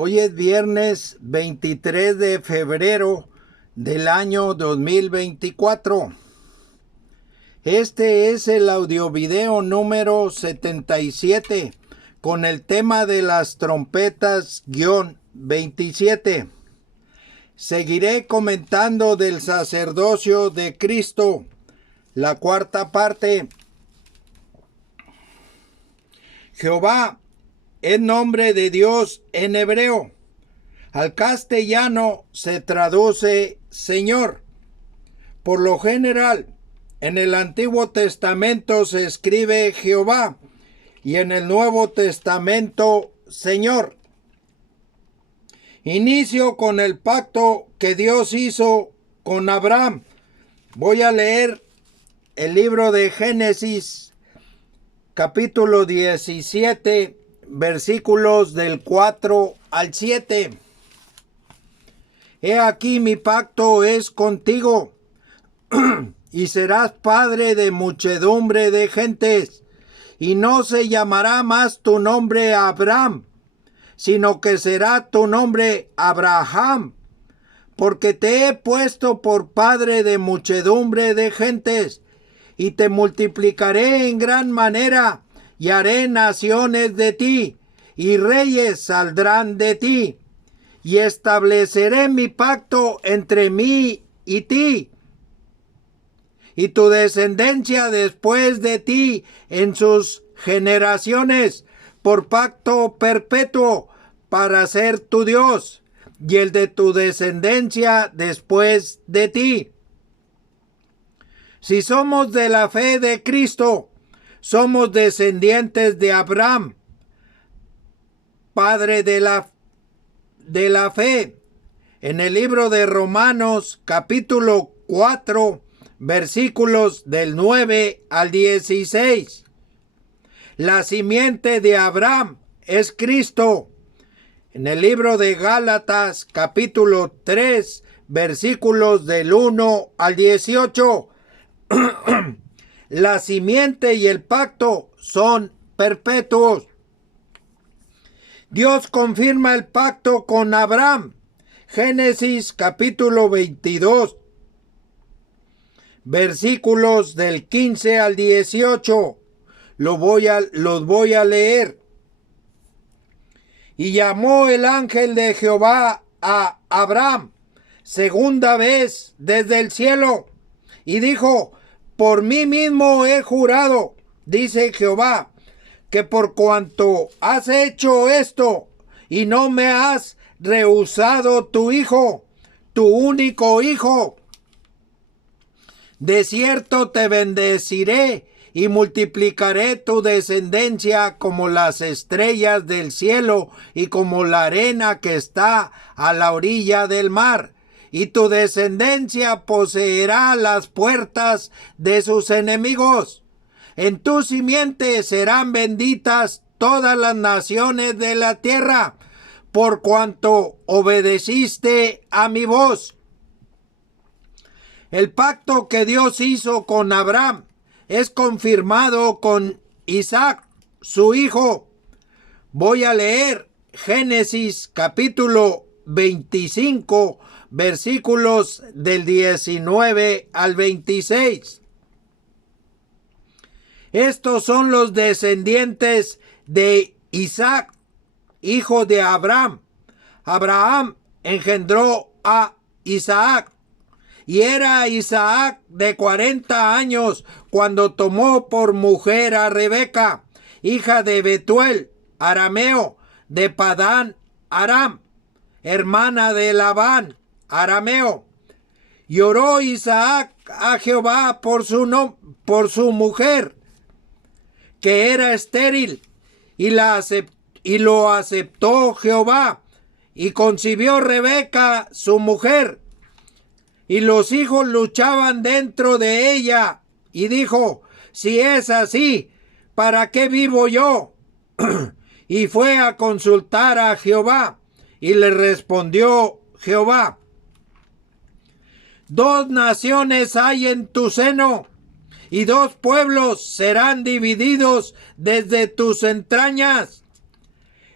Hoy es viernes 23 de febrero del año 2024. Este es el audiovideo número 77 con el tema de las trompetas-27. Seguiré comentando del sacerdocio de Cristo, la cuarta parte. Jehová es nombre de Dios en hebreo. Al castellano se traduce Señor. Por lo general, en el Antiguo Testamento se escribe Jehová y en el Nuevo Testamento Señor. Inicio con el pacto que Dios hizo con Abraham. Voy a leer el libro de Génesis, capítulo 17, versículos del 4 al 7. He aquí mi pacto es contigo, y serás padre de muchedumbre de gentes, y no se llamará más tu nombre Abraham, sino que será tu nombre Abraham, porque te he puesto por padre de muchedumbre de gentes, y te multiplicaré en gran manera, y haré naciones de ti, y reyes saldrán de ti, y estableceré mi pacto entre mí y ti, y tu descendencia después de ti en sus generaciones, por pacto perpetuo, para ser tu Dios, y el de tu descendencia después de ti. Si somos de la fe de Cristo, somos descendientes de Abraham, padre de la fe. En el libro de Romanos, capítulo 4, versículos del 9 al 16. La simiente de Abraham es Cristo. En el libro de Gálatas, capítulo 3, versículos del 1 al 18. La simiente y el pacto son perpetuos. Dios confirma el pacto con Abraham. Génesis capítulo 22, versículos del 15 al 18. Los voy a leer. Y llamó el ángel de Jehová a Abraham segunda vez desde el cielo, y dijo: por mí mismo he jurado, dice Jehová, que por cuanto has hecho esto y no me has rehusado tu hijo, tu único hijo, de cierto te bendeciré y multiplicaré tu descendencia como las estrellas del cielo y como la arena que está a la orilla del mar. Y tu descendencia poseerá las puertas de sus enemigos. En tu simiente serán benditas todas las naciones de la tierra, por cuanto obedeciste a mi voz. El pacto que Dios hizo con Abraham es confirmado con Isaac, su hijo. Voy a leer Génesis capítulo 25, versículos del 19 al 26. Estos son los descendientes de Isaac, hijo de Abraham. Abraham engendró a Isaac, y era Isaac de 40 años cuando tomó por mujer a Rebeca, hija de Betuel, arameo, de Padán Aram, hermana de Labán, arameo. Y oró Isaac a Jehová por su mujer, que era estéril, y lo aceptó Jehová, y concibió Rebeca su mujer, y los hijos luchaban dentro de ella, y dijo: si es así, ¿para qué vivo yo? Y fue a consultar a Jehová, y le respondió Jehová: dos naciones hay en tu seno, y dos pueblos serán divididos desde tus entrañas.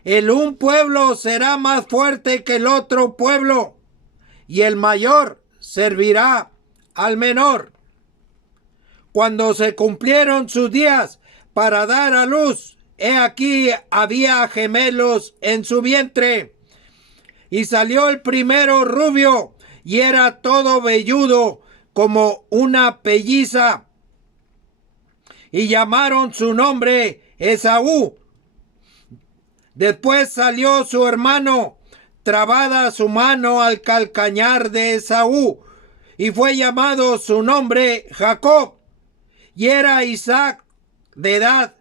El un pueblo será más fuerte que el otro pueblo, y el mayor servirá al menor. Cuando se cumplieron sus días para dar a luz, he aquí había gemelos en su vientre. Y salió el primero rubio, y era todo velludo como una pelliza. Y llamaron su nombre Esaú. Después salió su hermano, trabada su mano al calcañar de Esaú, y fue llamado su nombre Jacob. Y era Isaac de edad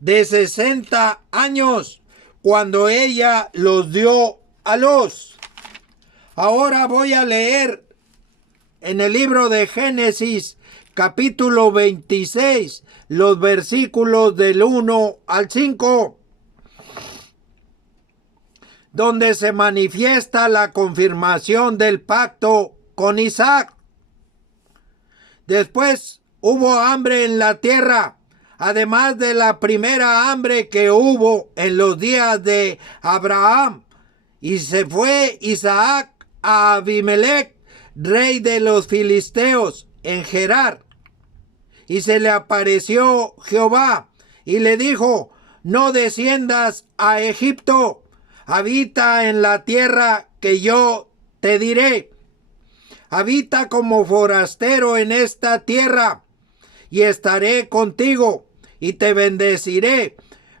de 60 años cuando ella los dio a luz. Ahora voy a leer en el libro de Génesis, capítulo 26, los versículos del 1 al 5, donde se manifiesta la confirmación del pacto con Isaac. Después hubo hambre en la tierra, además de la primera hambre que hubo en los días de Abraham. Y se fue Isaac a Abimelech, rey de los filisteos, en Gerar. Y se le apareció Jehová y le dijo: no desciendas a Egipto, habita en la tierra que yo te diré. Habita como forastero en esta tierra, y estaré contigo, y te bendeciré,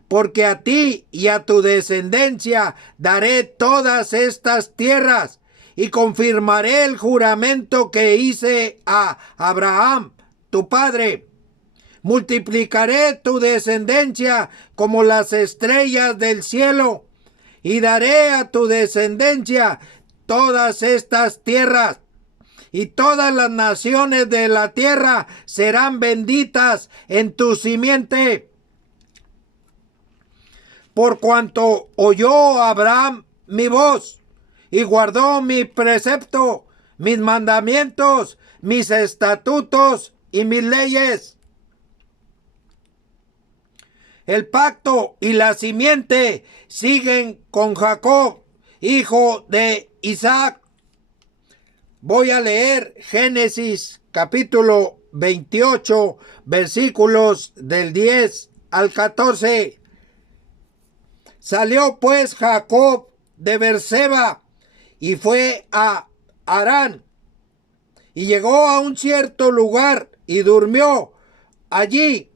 porque a ti y a tu descendencia daré todas estas tierras, y confirmaré el juramento que hice a Abraham, tu padre. Multiplicaré tu descendencia como las estrellas del cielo, y daré a tu descendencia todas estas tierras. Y todas las naciones de la tierra serán benditas en tu simiente. Por cuanto oyó Abraham mi voz, y guardó mi precepto, mis mandamientos, mis estatutos y mis leyes. El pacto y la simiente siguen con Jacob, hijo de Isaac. Voy a leer Génesis capítulo 28, versículos del 10 al 14. Salió pues Jacob de Berseba y fue a Harán, y llegó a un cierto lugar y durmió allí,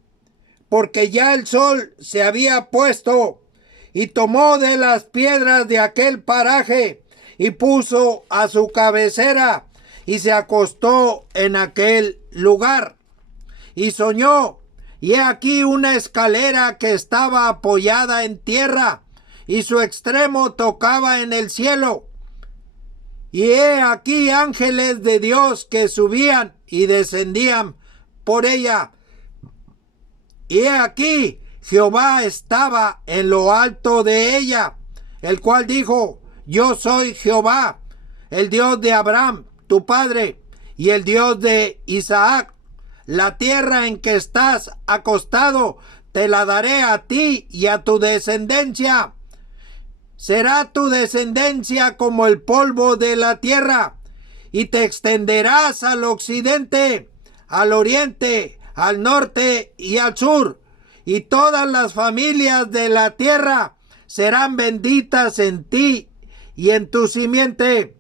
porque ya el sol se había puesto, y tomó de las piedras de aquel paraje y puso a su cabecera, y se acostó en aquel lugar. Y soñó, y he aquí una escalera que estaba apoyada en tierra, y su extremo tocaba en el cielo. Y he aquí ángeles de Dios que subían y descendían por ella. Y he aquí Jehová estaba en lo alto de ella, el cual dijo: yo soy Jehová, el Dios de Abraham, tu padre, y el Dios de Isaac. La tierra en que estás acostado te la daré a ti y a tu descendencia. Será tu descendencia como el polvo de la tierra, y te extenderás al occidente, al oriente, al norte y al sur, y todas las familias de la tierra serán benditas en ti y en tu simiente.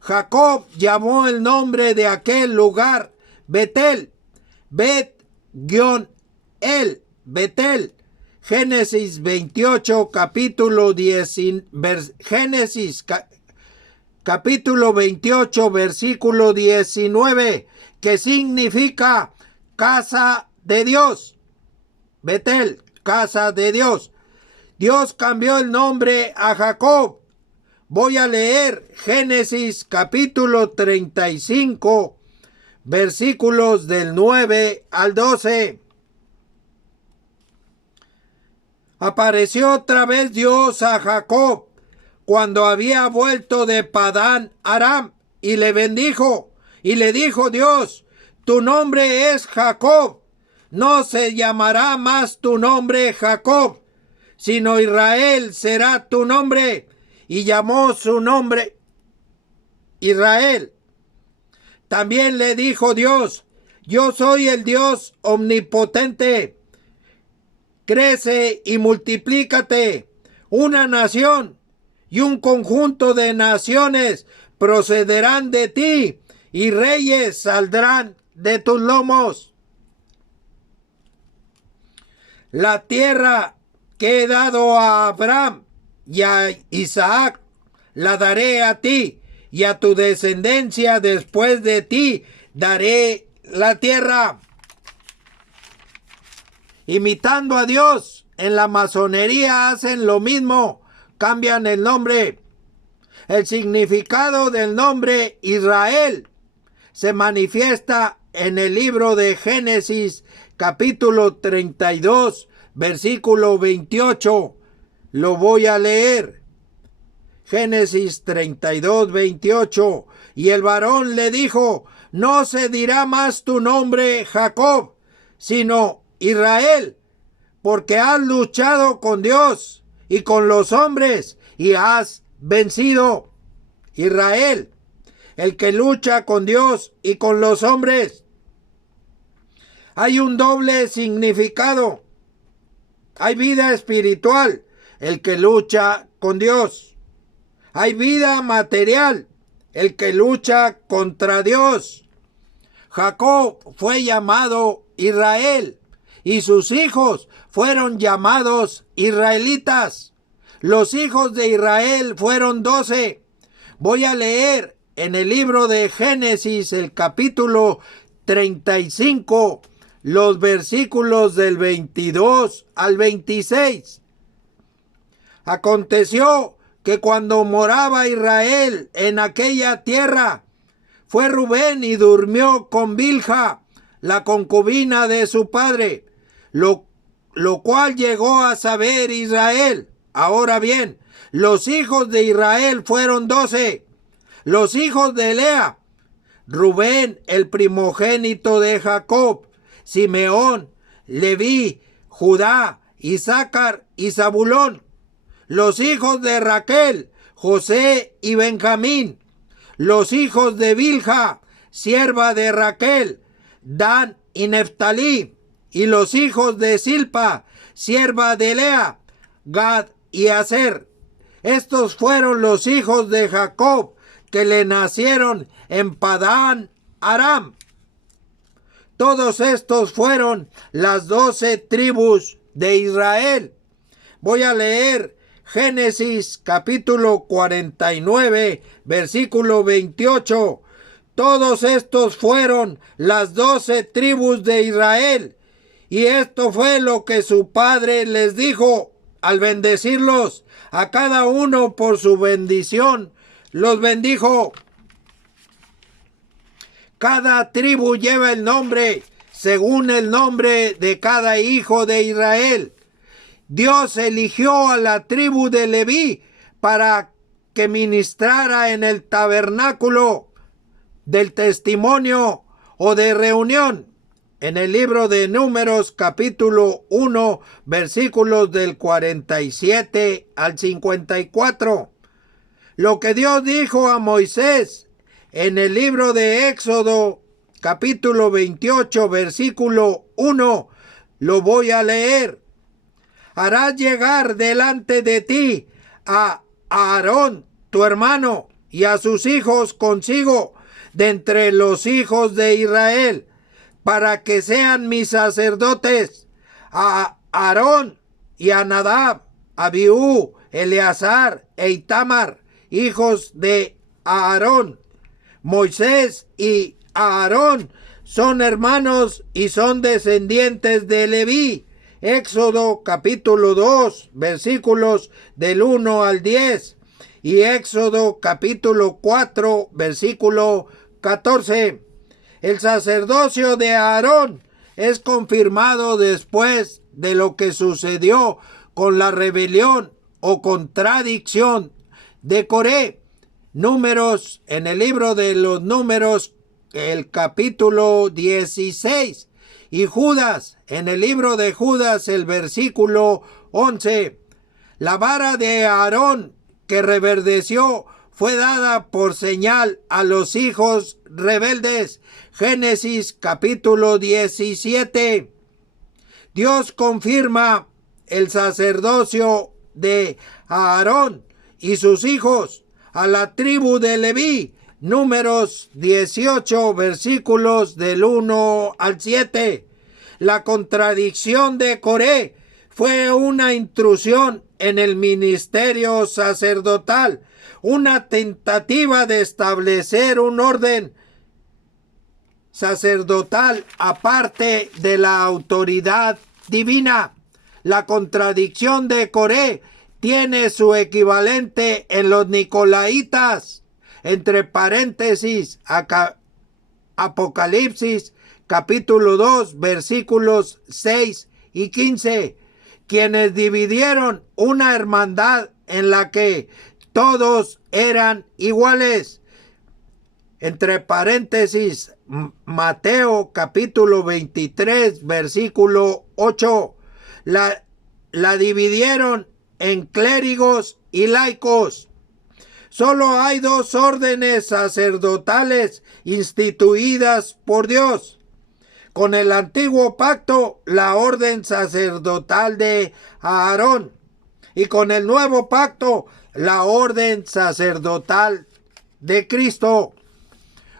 Jacob llamó el nombre de aquel lugar Betel, Bet-El, Betel. Génesis 28, capítulo 10, Génesis capítulo 28, versículo 19, que significa casa de Dios. Betel, casa de Dios. Dios cambió el nombre a Jacob. Voy a leer Génesis capítulo 35, versículos del 9 al 12. Apareció otra vez Dios a Jacob cuando había vuelto de Padán Aram, y le bendijo, y le dijo Dios: tu nombre es Jacob, no se llamará más tu nombre Jacob, sino Israel será tu nombre. Y llamó su nombre Israel. También le dijo Dios: yo soy el Dios omnipotente. Crece y multiplícate. Una nación y un conjunto de naciones procederán de ti, y reyes saldrán de tus lomos. La tierra que he dado a Abraham y a Isaac la daré a ti, y a tu descendencia después de ti daré la tierra. Imitando a Dios, en la masonería hacen lo mismo, cambian el nombre. El significado del nombre Israel se manifiesta en el libro de Génesis, capítulo 32, versículo 28. Lo voy a leer. Génesis 32, 28. Y el varón le dijo: no se dirá más tu nombre Jacob, sino Israel, porque has luchado con Dios y con los hombres y has vencido. Israel, el que lucha con Dios y con los hombres. Hay un doble significado. Hay vida espiritual, el que lucha con Dios. Hay vida material, el que lucha contra Dios. Jacob fue llamado Israel y sus hijos fueron llamados israelitas. Los hijos de Israel fueron 12. Voy a leer en el libro de Génesis, el capítulo 35, los versículos del 22 al 26. Aconteció que cuando moraba Israel en aquella tierra, fue Rubén y durmió con Bilha, la concubina de su padre, lo cual llegó a saber Israel. Ahora bien, los hijos de Israel fueron 12. Los hijos de Lea: Rubén, el primogénito de Jacob; Simeón, Leví, Judá, Isaacar y Zabulón. Los hijos de Raquel: José y Benjamín. Los hijos de Bilha, sierva de Raquel: Dan y Neftalí. Y los hijos de Silpa, sierva de Lea: Gad y Aser. Estos fueron los hijos de Jacob que le nacieron en Padán Aram. Todos estos fueron las 12 tribus de Israel. Voy a leer Génesis capítulo 49, versículo 28. Todos estos fueron las 12 tribus de Israel. Y esto fue lo que su padre les dijo al bendecirlos. A cada uno por su bendición los bendijo. Cada tribu lleva el nombre según el nombre de cada hijo de Israel. Dios eligió a la tribu de Leví para que ministrara en el tabernáculo del testimonio o de reunión. En el libro de Números capítulo 1, versículos del 47 al 54. Lo que Dios dijo a Moisés en el libro de Éxodo capítulo 28, versículo 1, lo voy a leer. Harás llegar delante de ti a Aarón, tu hermano, y a sus hijos consigo, de entre los hijos de Israel, para que sean mis sacerdotes, a Aarón y a Nadab, Abiú, Eleazar e Itamar, hijos de Aarón. Moisés y Aarón son hermanos y son descendientes de Leví. Éxodo capítulo 2, versículos del 1 al 10. Y Éxodo capítulo 4, versículo 14. El sacerdocio de Aarón es confirmado después de lo que sucedió con la rebelión o contradicción de Coré. Números, en el libro de los Números, el capítulo 16. Y Judas, en el libro de Judas, el versículo 11. La vara de Aarón que reverdeció fue dada por señal a los hijos rebeldes. Génesis capítulo 17. Dios confirma el sacerdocio de Aarón y sus hijos a la tribu de Leví. Números 18, versículos del 1 al 7. La contradicción de Coré fue una intrusión en el ministerio sacerdotal, una tentativa de establecer un orden sacerdotal aparte de la autoridad divina. La contradicción de Coré tiene su equivalente en los Nicolaitas, entre paréntesis, Apocalipsis capítulo 2, versículos 6 y 15, quienes dividieron una hermandad en la que todos eran iguales. Entre paréntesis, Mateo capítulo 23, versículo 8. La dividieron en clérigos y laicos. Solo hay dos órdenes sacerdotales instituidas por Dios. Con el antiguo pacto, la orden sacerdotal de Aarón. Y con el nuevo pacto, la orden sacerdotal de Cristo.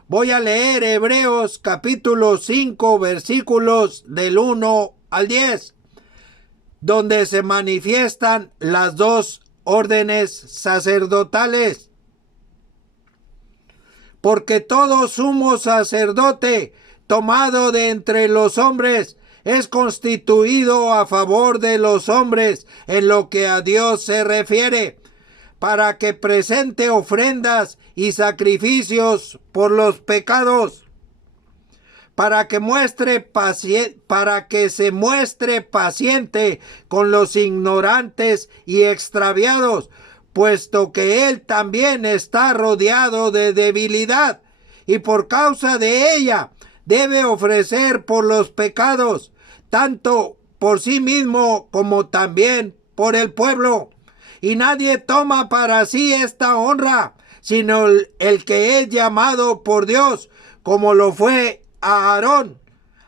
Voy a leer Hebreos capítulo 5, versículos del 1 al 10, donde se manifiestan las dos órdenes sacerdotales. Porque todo sumo sacerdote tomado de entre los hombres es constituido a favor de los hombres en lo que a Dios se refiere, para que presente ofrendas y sacrificios por los pecados, para que se muestre paciente con los ignorantes y extraviados, puesto que él también está rodeado de debilidad, y por causa de ella debe ofrecer por los pecados, tanto por sí mismo como también por el pueblo. Y nadie toma para sí esta honra, sino el que es llamado por Dios, como lo fue a Aarón.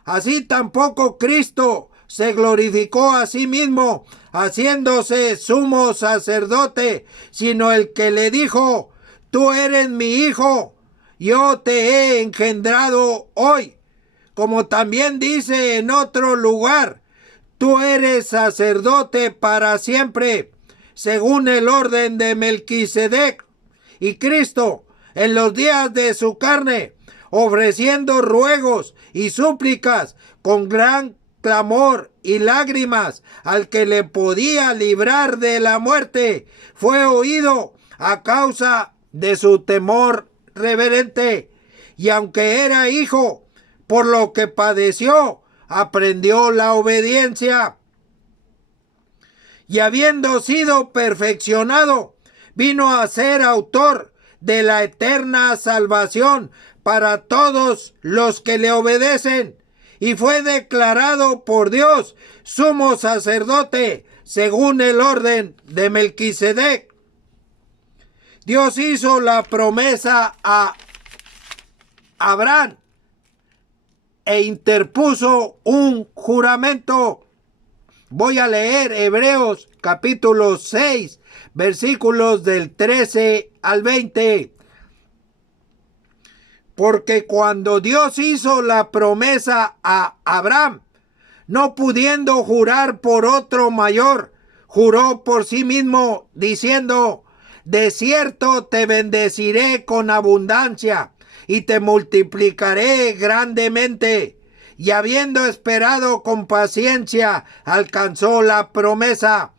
Así tampoco Cristo se glorificó a sí mismo, haciéndose sumo sacerdote, sino el que le dijo: tú eres mi hijo, yo te he engendrado hoy. Como también dice en otro lugar: tú eres sacerdote para siempre, según el orden de Melquisedec. Y Cristo, en los días de su carne, ofreciendo ruegos y súplicas con gran clamor y lágrimas al que le podía librar de la muerte, fue oído a causa de su temor reverente. Y aunque era hijo, por lo que padeció, aprendió la obediencia. Y habiendo sido perfeccionado, vino a ser autor de la eterna salvación para todos los que le obedecen, y fue declarado por Dios sumo sacerdote según el orden de Melquisedec. Dios hizo la promesa a Abraham e interpuso un juramento. Voy a leer Hebreos capítulo 6, versículos del 13 al 20. Porque cuando Dios hizo la promesa a Abraham, no pudiendo jurar por otro mayor, juró por sí mismo, diciendo: de cierto te bendeciré con abundancia y te multiplicaré grandemente. Y habiendo esperado con paciencia, alcanzó la promesa.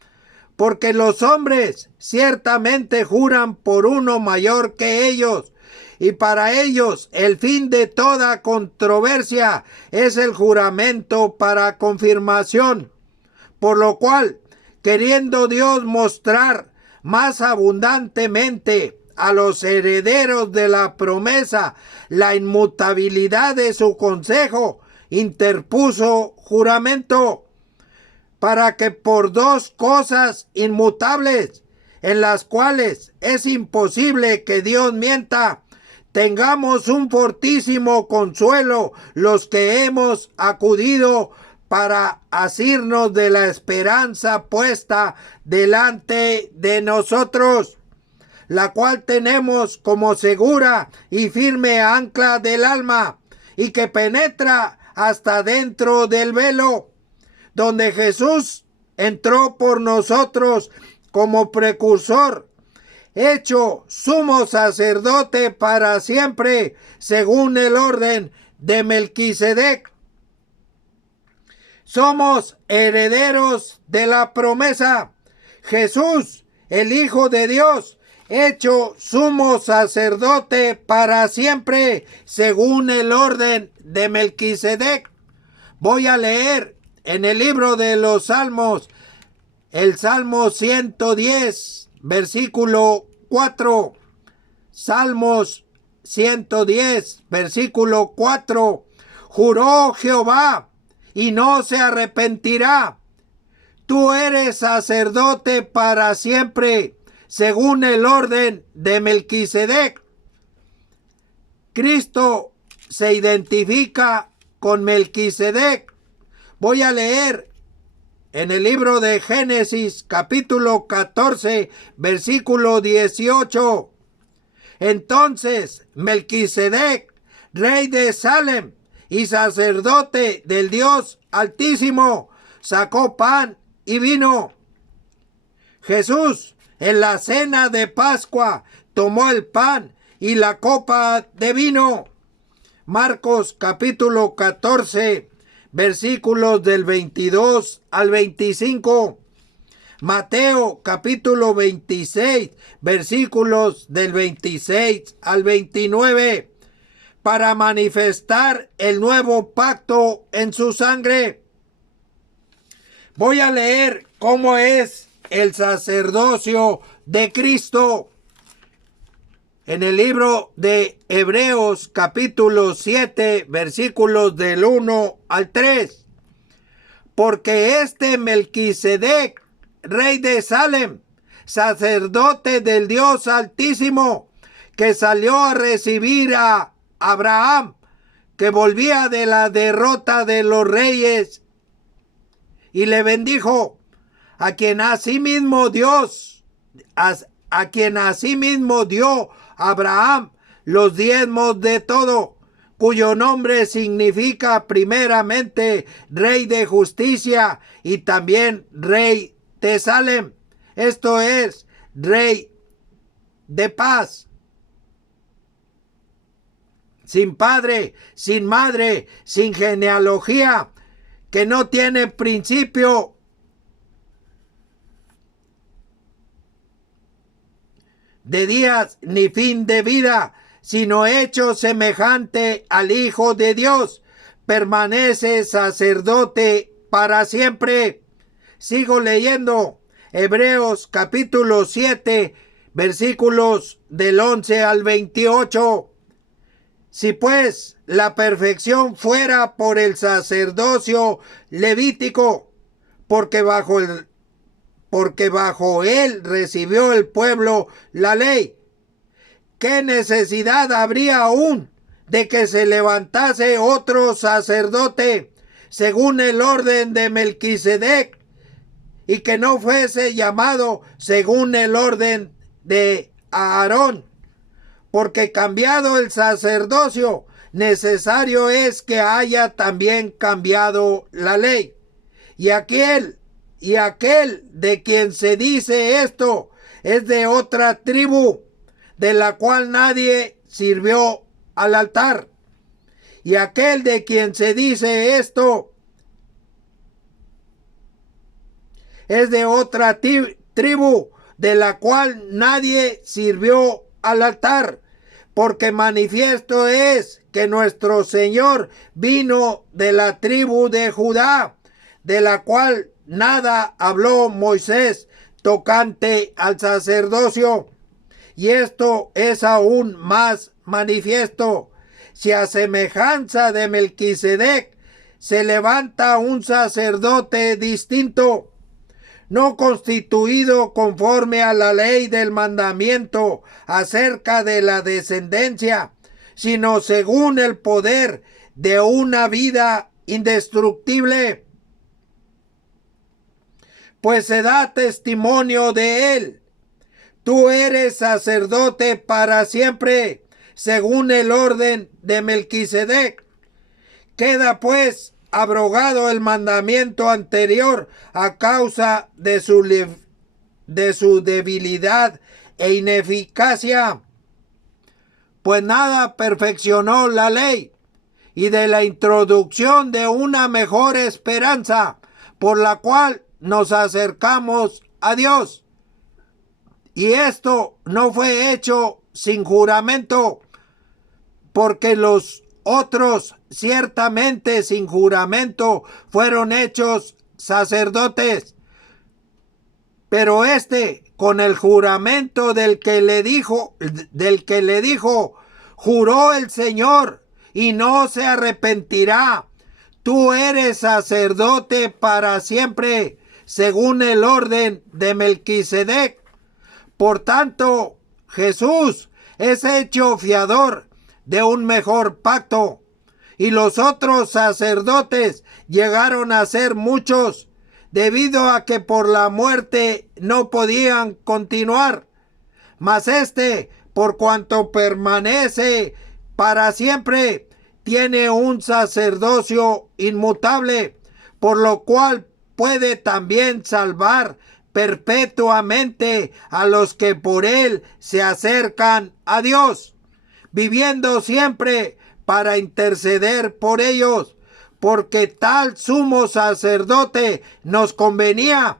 Porque los hombres ciertamente juran por uno mayor que ellos, y para ellos el fin de toda controversia es el juramento para confirmación. Por lo cual, queriendo Dios mostrar más abundantemente a los herederos de la promesa la inmutabilidad de su consejo, interpuso juramento, para que por dos cosas inmutables, en las cuales es imposible que Dios mienta, tengamos un fortísimo consuelo los que hemos acudido para asirnos de la esperanza puesta delante de nosotros, la cual tenemos como segura y firme ancla del alma, y que penetra hasta dentro del velo, donde Jesús entró por nosotros como precursor, hecho sumo sacerdote para siempre, según el orden de Melquisedec. Somos herederos de la promesa. Jesús, el Hijo de Dios, hecho sumo sacerdote para siempre, según el orden de Melquisedec. Voy a leer en el libro de los Salmos, el Salmo 110, versículo 4. Salmos 110, versículo 4. Juró Jehová y no se arrepentirá. Tú eres sacerdote para siempre, según el orden de Melquisedec. Cristo se identifica con Melquisedec. Voy a leer en el libro de Génesis, capítulo 14, versículo 18. Entonces Melquisedec, rey de Salem y sacerdote del Dios Altísimo, sacó pan y vino. Jesús, en la cena de Pascua, tomó el pan y la copa de vino. Marcos capítulo 14, versículos del 22 al 25. Mateo capítulo 26, versículos del 26 al 29. Para manifestar el nuevo pacto en su sangre. Voy a leer cómo es el sacerdocio de Cristo. En el libro de Hebreos capítulo 7, versículos del 1 al 3. Porque este Melquisedec, rey de Salem, sacerdote del Dios Altísimo, que salió a recibir a Abraham, que volvía de la derrota de los reyes, y le bendijo, a quien asimismo dio Abraham los diezmos de todo, cuyo nombre significa primeramente Rey de Justicia y también Rey de Salem, esto es, Rey de paz. Sin padre, sin madre, sin genealogía, que no tiene principio de días ni fin de vida, sino hecho semejante al Hijo de Dios, permanece sacerdote para siempre. Sigo leyendo Hebreos capítulo 7, versículos del 11 al 28. Si pues la perfección fuera por el sacerdocio levítico, porque bajo él recibió el pueblo la ley, ¿qué necesidad habría aún de que se levantase otro sacerdote según el orden de Melquisedec, y que no fuese llamado según el orden de Aarón? Porque cambiado el sacerdocio, necesario es que haya también cambiado la ley. Y aquel de quien se dice esto es de otra tribu, de la cual nadie sirvió al altar. Y aquel de quien se dice esto es de otra tribu, de la cual nadie sirvió al altar, porque manifiesto es que nuestro Señor vino de la tribu de Judá, de la cual nada habló Moisés tocante al sacerdocio. Y esto es aún más manifiesto, si a semejanza de Melquisedec se levanta un sacerdote distinto, no constituido conforme a la ley del mandamiento acerca de la descendencia, sino según el poder de una vida indestructible, pues se da testimonio de él. Tú eres sacerdote para siempre, según el orden de Melquisedec. Queda pues abrogado el mandamiento anterior a causa de su debilidad e ineficacia, pues nada perfeccionó la ley, y de la introducción de una mejor esperanza, por la cual nos acercamos a Dios. Y esto no fue hecho sin juramento, porque los otros ciertamente sin juramento fueron hechos sacerdotes, pero con el juramento del que le dijo, juró el Señor y no se arrepentirá. Tú eres sacerdote para siempre, según el orden de Melquisedec. Por tanto, Jesús es hecho fiador de un mejor pacto, y los otros sacerdotes llegaron a ser muchos, debido a que por la muerte no podían continuar. Mas por cuanto permanece para siempre, tiene un sacerdocio inmutable, por lo cual puede también salvar perpetuamente a los que por él se acercan a Dios, viviendo siempre para interceder por ellos, porque tal sumo sacerdote nos convenía,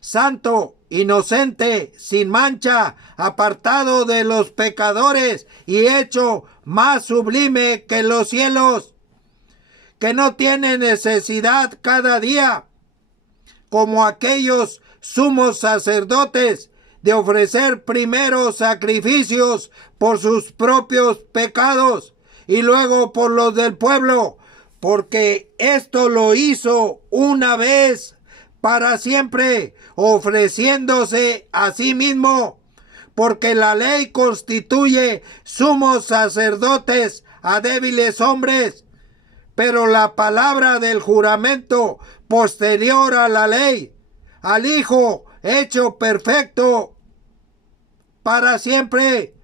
santo, inocente, sin mancha, apartado de los pecadores y hecho más sublime que los cielos, que no tiene necesidad cada día, como aquellos sumos sacerdotes, de ofrecer primero sacrificios por sus propios pecados y luego por los del pueblo, porque esto lo hizo una vez para siempre, ofreciéndose a sí mismo, porque la ley constituye sumos sacerdotes a débiles hombres, pero la palabra del juramento posterior a la ley, al Hijo hecho perfecto para siempre.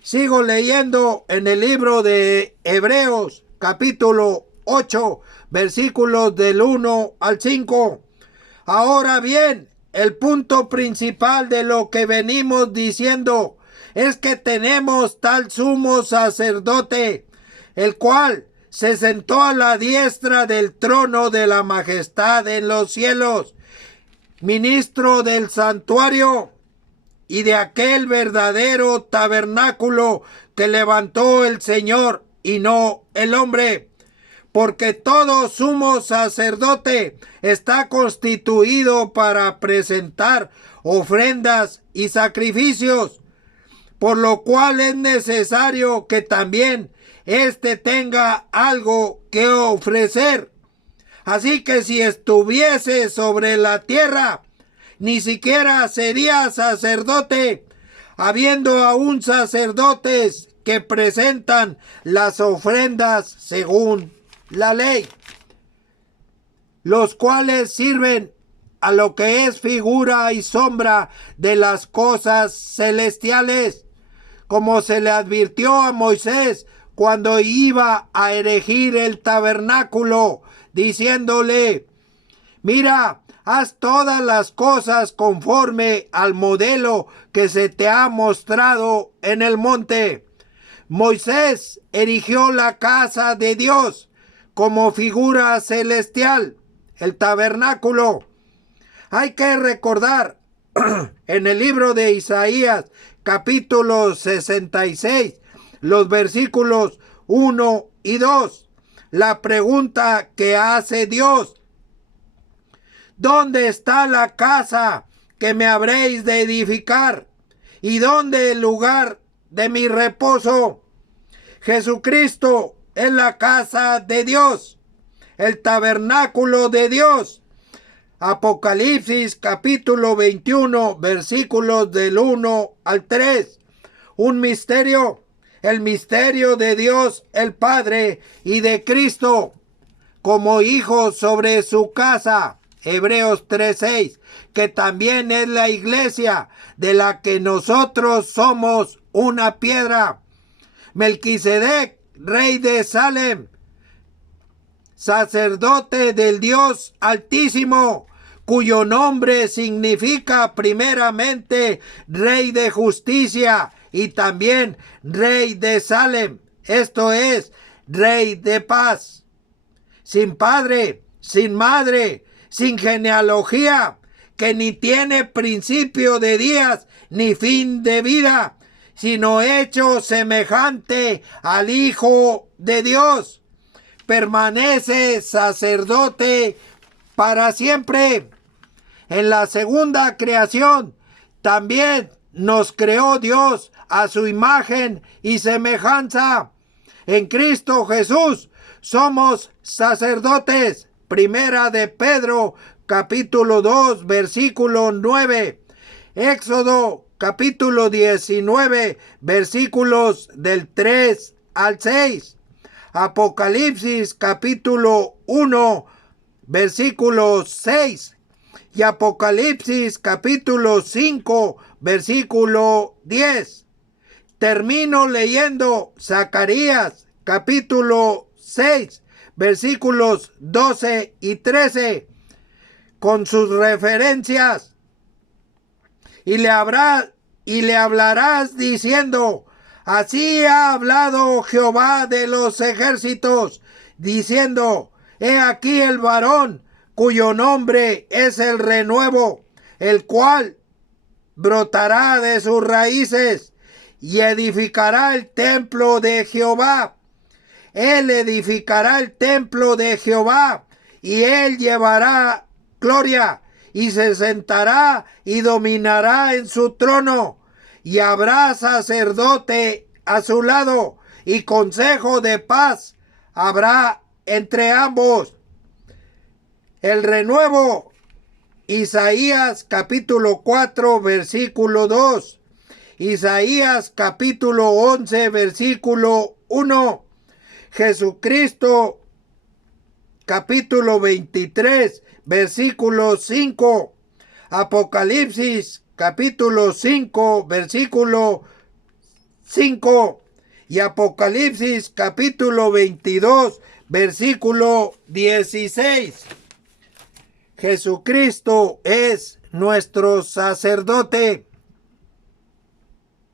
Sigo leyendo en el libro de Hebreos, capítulo 8, versículos del 1 al 5. Ahora bien, el punto principal de lo que venimos diciendo es que tenemos tal sumo sacerdote, el cual se sentó a la diestra del trono de la majestad en los cielos, ministro del santuario y de aquel verdadero tabernáculo que levantó el Señor y no el hombre, porque todo sumo sacerdote está constituido para presentar ofrendas y sacrificios, por lo cual es necesario que también éste tenga algo que ofrecer. Así que si estuviese sobre la tierra, ni siquiera sería sacerdote, habiendo aún sacerdotes que presentan las ofrendas según la ley, los cuales sirven a lo que es figura y sombra de las cosas celestiales, como se le advirtió a Moisés cuando iba a erigir el tabernáculo, diciéndole: mira, haz todas las cosas conforme al modelo que se te ha mostrado en el monte. Moisés erigió la casa de Dios como figura celestial, el tabernáculo. Hay que recordar en el libro de Isaías, capítulo 66, los versículos 1 y 2, la pregunta que hace Dios: ¿dónde está la casa que me habréis de edificar? ¿Y dónde el lugar de mi reposo? Jesucristo es la casa de Dios, el tabernáculo de Dios. Apocalipsis capítulo 21, versículos del 1 al 3. Un misterio, el misterio de Dios el Padre y de Cristo como hijo sobre su casa. Hebreos 3:6, que también es la iglesia, de la que nosotros somos una piedra. Melquisedec, rey de Salem, sacerdote del Dios Altísimo, cuyo nombre significa primeramente Rey de Justicia y también Rey de Salem, esto es, Rey de Paz. Sin padre, sin madre, sin genealogía, que ni tiene principio de días ni fin de vida, sino hecho semejante al Hijo de Dios. Permanece sacerdote para siempre. En la segunda creación también nos creó Dios a su imagen y semejanza. En Cristo Jesús somos sacerdotes. Primera de Pedro, capítulo 2, versículo 9. Éxodo, capítulo 19, versículos del 3 al 6. Apocalipsis, capítulo 1, versículo 6. Y Apocalipsis, capítulo 5, versículo 10. Termino leyendo Zacarías, capítulo 6, versículos 12 y 13, con sus referencias. Y le hablarás diciendo: así ha hablado Jehová de los ejércitos, diciendo: he aquí el varón cuyo nombre es el renuevo, el cual brotará de sus raíces y edificará el templo de Jehová. Él edificará el templo de Jehová y él llevará gloria y se sentará y dominará en su trono, y habrá sacerdote a su lado y consejo de paz habrá entre ambos. El renuevo, Isaías capítulo 4 versículo 2, Isaías capítulo 11 versículo 1, Jesucristo capítulo 23 versículo 5, Apocalipsis capítulo 5 versículo 5 y Apocalipsis capítulo 22 versículo 16. Jesucristo es nuestro sacerdote.